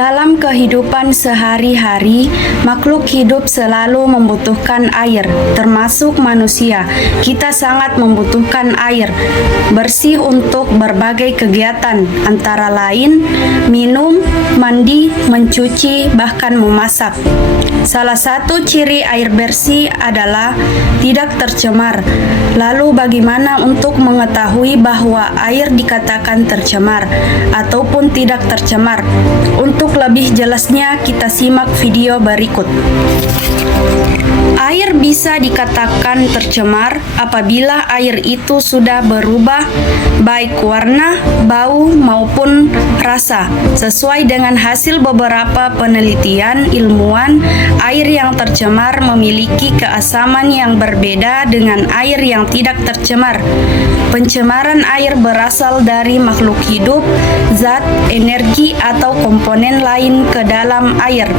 Dalam kehidupan sehari-hari, makhluk hidup selalu membutuhkan air, termasuk manusia. Kita sangat membutuhkan air bersih untuk berbagai kegiatan, antara lain minum, mandi, mencuci, bahkan memasak. Salah satu ciri air bersih adalah tidak tercemar. Lalu bagaimana untuk mengetahui bahwa air dikatakan tercemar ataupun tidak tercemar? Untuk lebih jelasnya, kita simak video berikut. Air bisa dikatakan tercemar apabila air itu sudah berubah baik warna, bau, maupun rasa. Sesuai dengan hasil beberapa penelitian ilmuwan, air yang tercemar memiliki keasaman yang berbeda dengan air yang tidak tercemar. Pencemaran air berasal dari makhluk hidup, zat, energi, atau komponen lain ke dalam air.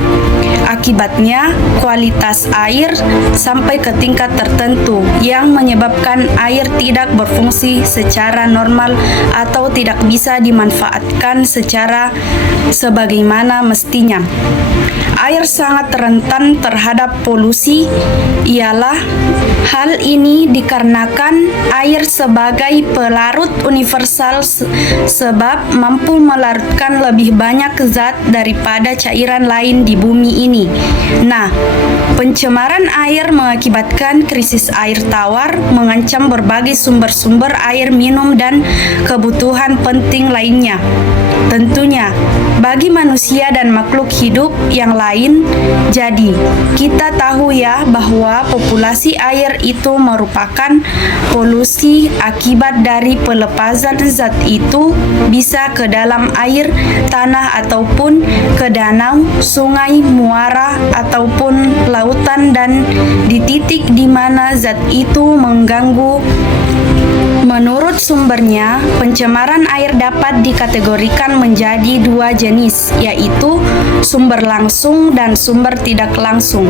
Akibatnya, kualitas air sampai ke tingkat tertentu yang menyebabkan air tidak berfungsi secara normal atau tidak bisa dimanfaatkan secara sebagaimana mestinya. Air sangat rentan terhadap polusi. Hal ini dikarenakan air sebagai pelarut universal sebab mampu melarutkan lebih banyak zat daripada cairan lain di bumi ini. Nah, pencemaran air mengakibatkan krisis air tawar, mengancam berbagai sumber-sumber air minum dan kebutuhan penting lainnya. Tentunya, bagi manusia dan makhluk hidup yang lain. Jadi, kita tahu ya bahwa populasi air itu merupakan polusi akibat dari pelepasan zat itu bisa ke dalam air, tanah, ataupun ke danau, sungai, muara, ataupun lautan, dan di titik di mana zat itu mengganggu. Menurut sumbernya, pencemaran air dapat dikategorikan menjadi dua jenis, yaitu sumber langsung dan sumber tidak langsung.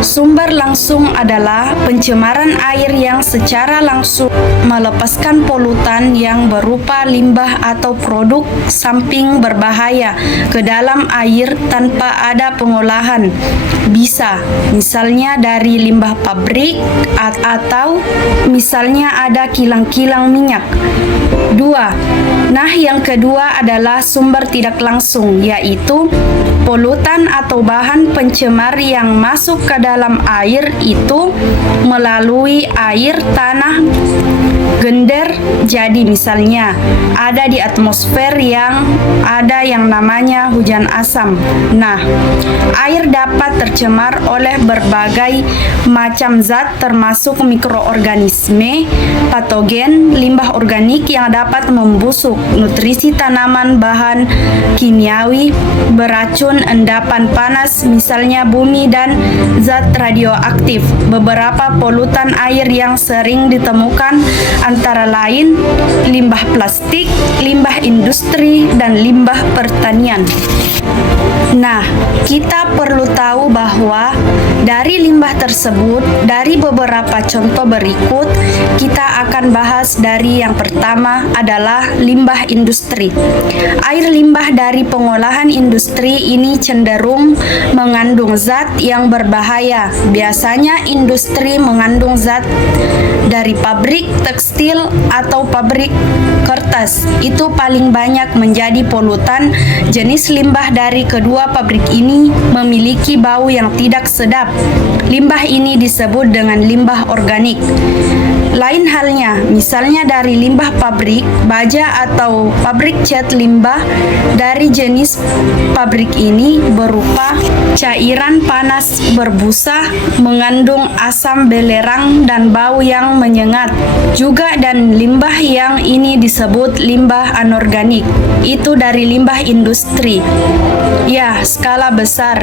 Sumber langsung adalah pencemaran air yang secara langsung melepaskan polutan yang berupa limbah atau produk samping berbahaya ke dalam air tanpa ada pengolahan. Bisa, misalnya dari limbah pabrik atau misalnya ada kilang-kilang minyak. Yang kedua adalah sumber tidak langsung, yaitu polutan atau bahan pencemar yang masuk ke dalam air itu melalui air, tanah, gender. Jadi misalnya ada di atmosfer yang ada yang namanya hujan asam. Nah, air dapat tercemar oleh berbagai macam zat termasuk mikroorganisme, patogen, limbah organik yang dapat membusuk, nutrisi tanaman, bahan kimiawi, beracun, endapan panas misalnya bumi, dan zat radioaktif. Beberapa polutan air yang sering ditemukan antara lain limbah plastik, limbah industri, dan limbah pertanian. Nah, kita perlu tahu bahwa dari limbah tersebut, dari beberapa contoh berikut, kita akan bahas dari yang pertama adalah limbah industri. Air limbah dari pengolahan industri ini cenderung mengandung zat yang berbahaya. Biasanya industri mengandung zat dari pabrik tekstil atau pabrik kertas. Itu paling banyak menjadi polutan. Jenis limbah dari kedua pabrik ini memiliki bau yang tidak sedap. Limbah ini disebut dengan limbah organik. Lain halnya, misalnya dari limbah pabrik baja atau pabrik cat, limbah dari jenis pabrik ini berupa cairan panas berbusa, mengandung asam belerang dan bau yang menyengat. Juga dan limbah yang ini disebut limbah anorganik. Itu dari limbah industri. Ya, skala besar.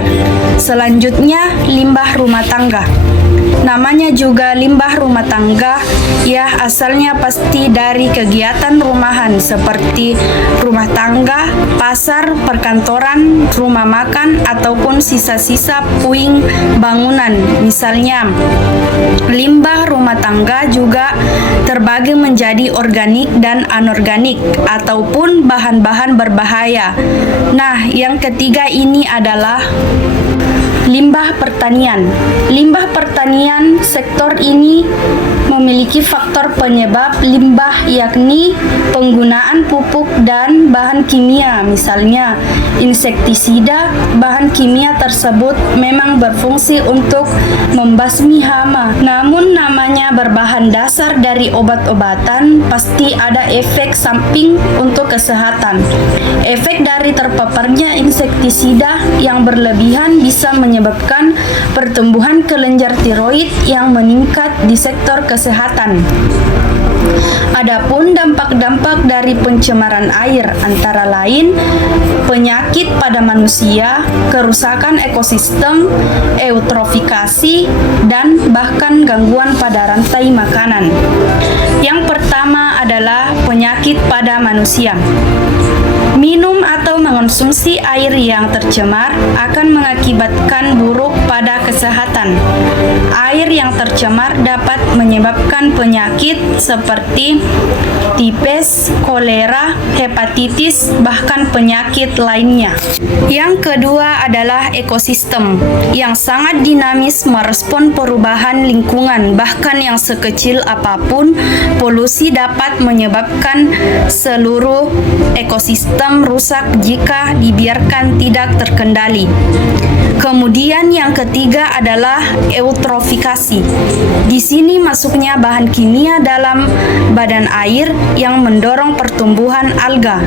Selanjutnya, limbah limbah rumah tangga. Namanya juga limbah rumah tangga, ya asalnya pasti dari kegiatan rumahan seperti rumah tangga, pasar, perkantoran, rumah makan, ataupun sisa-sisa puing bangunan. Misalnya, limbah rumah tangga juga terbagi menjadi organik dan anorganik ataupun bahan-bahan berbahaya. Nah, yang ketiga ini adalah limbah pertanian. Limbah pertanian, sektor ini memiliki faktor penyebab limbah yakni penggunaan pupuk dan bahan kimia, misalnya insektisida. Bahan kimia tersebut memang berfungsi untuk membasmi hama, namun namanya berbahan dasar dari obat-obatan, pasti ada efek samping untuk kesehatan. Efek dari terpaparnya insektisida yang berlebihan bisa menyebabkan pertumbuhan kelenjar tiroid yang meningkat di sektor kesehatan. Adapun dampak-dampak dari pencemaran air antara lain penyakit pada manusia, kerusakan ekosistem, eutrofikasi, dan bahkan gangguan pada rantai makanan. Yang pertama adalah penyakit pada manusia. Minum atau mengonsumsi air yang tercemar akan mengakibatkan buruk pada kesehatan. Air yang tercemar dapat menyebabkan penyakit seperti tipes, kolera, hepatitis, bahkan penyakit lainnya. Yang kedua adalah ekosistem yang sangat dinamis merespon perubahan lingkungan, bahkan yang sekecil apapun polusi dapat menyebabkan seluruh ekosistem rusak jika dibiarkan tidak terkendali. Kemudian yang ketiga adalah eutrofikasi. Di sini masuknya bahan kimia dalam badan air yang mendorong pertumbuhan alga.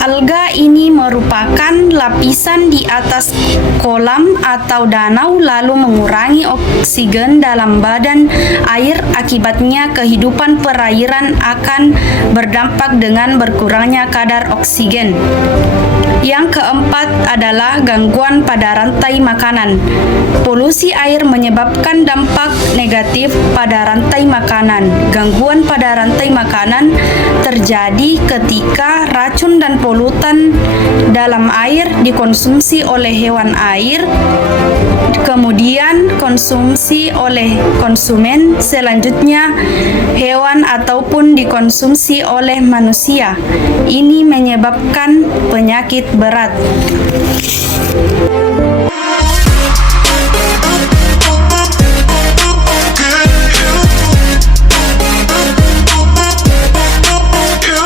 Alga ini merupakan lapisan di atas kolam atau danau lalu mengurangi oksigen dalam badan air. Akibatnya kehidupan perairan akan berdampak dengan berkurangnya kadar oksigen. Yang keempat adalah gangguan pada rantai makanan. Polusi air menyebabkan dampak negatif pada rantai makanan. Gangguan pada rantai makanan terjadi ketika racun dan polutan dalam air dikonsumsi oleh hewan air, kemudian konsumsi oleh konsumen, selanjutnya hewan ataupun dikonsumsi oleh manusia. Ini menyebabkan penyakit berat.